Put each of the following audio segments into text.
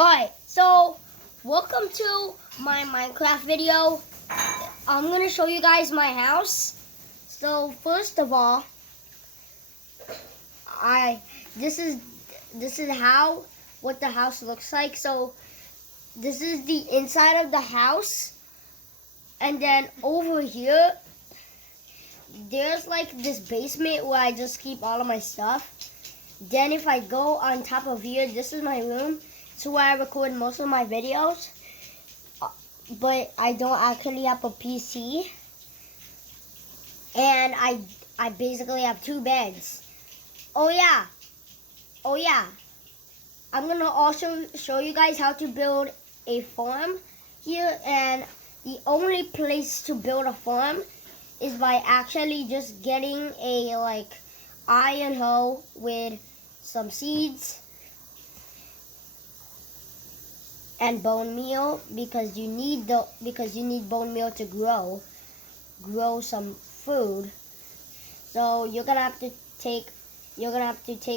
Alright, so welcome to my Minecraft video. I'm gonna show you guys my house. So first of all, this is what the house looks like. So this is the inside of the house, and then over here there's like this basement where I just keep all of my stuff. Then if I go on top of here, this is my room. It's where I record most of my videos, but I don't actually have a PC. And I basically have two beds. Oh yeah. I'm gonna also show you guys how to build a farm here, and the only place to build a farm is by actually just getting a iron hoe with some seeds and bone meal, because you need bone meal to grow some food. So you're gonna have to take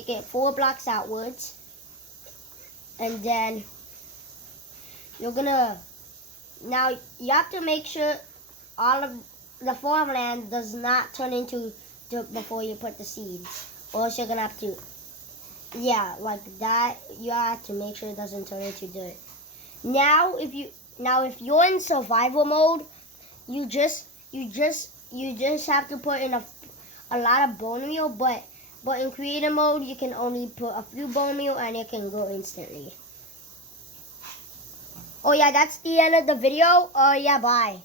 it 4 blocks outwards, and then now you have to make sure all of the farmland does not turn into dirt before you put the seeds, or else you're gonna have to, like that. You have to make sure it doesn't turn into dirt. Now if you're in survival mode, you just have to put in a lot of bone meal, but in creative mode you can only put a few bone meal and it can grow instantly. Oh yeah, that's the end of the video. Oh yeah, bye.